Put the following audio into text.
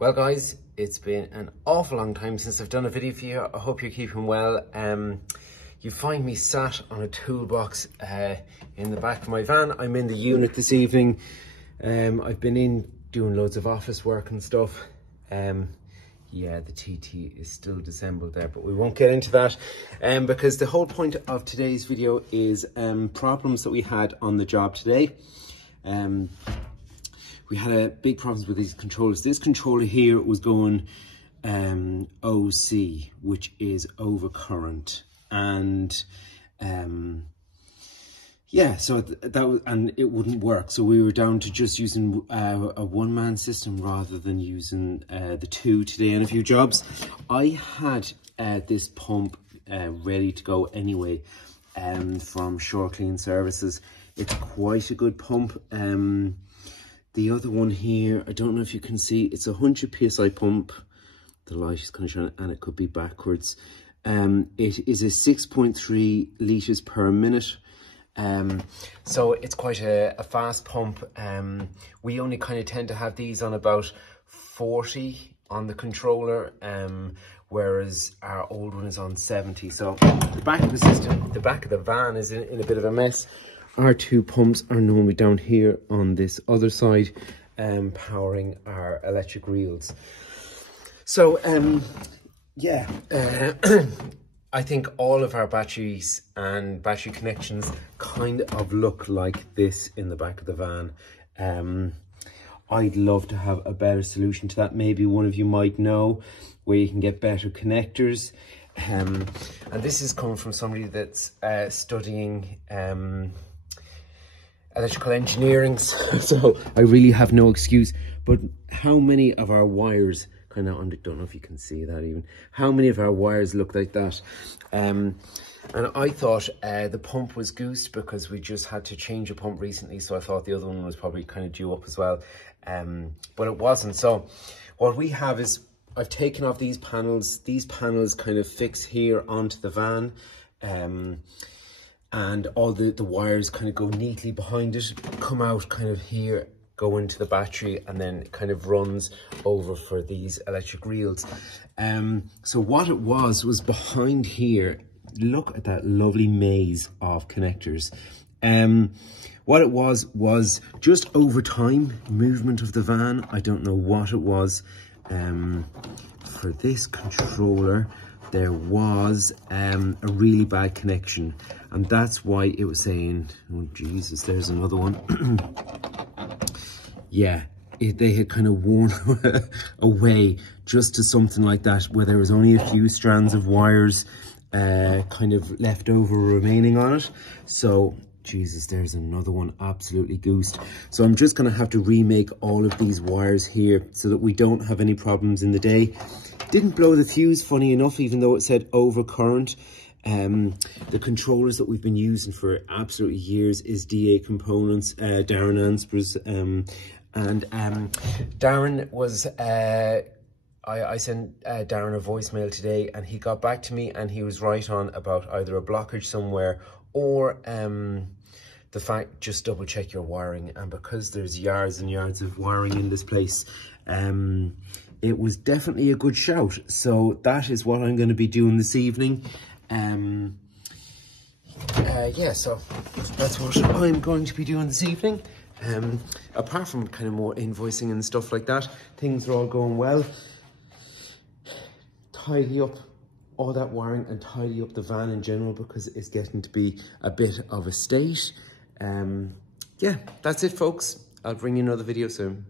Well guys, it's been an awful long time since I've done a video for you. I hope you're keeping well. You find me sat on a toolbox in the back of my van. I'm in the unit this evening. I've been in doing loads of office work and stuff. Yeah, the TT is still disassembled there, but we won't get into that because the whole point of today's video is problems that we had on the job today. We had a big problems with these controllers. This controller here was going OC, which is overcurrent, and yeah, so that was, and it wouldn't work. So we were down to just using a one-man system rather than using the two today in a few jobs. I had this pump ready to go anyway from Shore Clean Services. It's quite a good pump. The other one here, I don't know if you can see, it's a 100 PSI pump. The light is kind of shining and it could be backwards. It is a 6.3 litres per minute. So it's quite a fast pump. We only kind of tend to have these on about 40 on the controller, whereas our old one is on 70. So the back of the system, the back of the van is in a bit of a mess. Our two pumps are normally down here on this other side, powering our electric reels. So, yeah, I think all of our batteries and battery connections kind of look like this in the back of the van. I'd love to have a better solution to that. Maybe one of you might know where you can get better connectors. And this is coming from somebody that's studying electrical engineering, so I really have no excuse. But how many of our wires kind of, I don't know if you can see that even, how many of our wires look like that? And I thought the pump was goosed because we just had to change a pump recently, so I thought the other one was probably kind of due up as well, but it wasn't. So what we have is, I've taken off these panels. These panels kind of fix here onto the van, and all the wires kind of go neatly behind it, come out kind of here, go into the battery, and then it kind of runs over for these electric reels. So what it was behind here, look at that lovely maze of connectors. What it was just over time, movement of the van. I don't know what it was. For this controller, there was a really bad connection, and that's why it was saying, oh Jesus, there's another one. Yeah, they had kind of worn away just to something like that, where there was only a few strands of wires kind of left over remaining on it. So Jesus, there's another one absolutely goosed. So I'm just going to have to remake all of these wires here so that we don't have any problems in the day. Didn't blow the fuse, funny enough, even though it said overcurrent. The controllers that we've been using for absolutely years is DA Components, Darren Anspers, and Darren was, I sent Darren a voicemail today, and he got back to me and he was right on about either a blockage somewhere or the fact, just double check your wiring. And because there's yards and yards of wiring in this place, it was definitely a good shout. So that is what I'm going to be doing this evening. Yeah, so that's what I'm going to be doing this evening. Apart from kind of more invoicing and stuff like that, things are all going well. Tidy up all that wiring and tidy up the van in general because it's getting to be a bit of a state. Yeah, that's it folks. I'll bring you another video soon.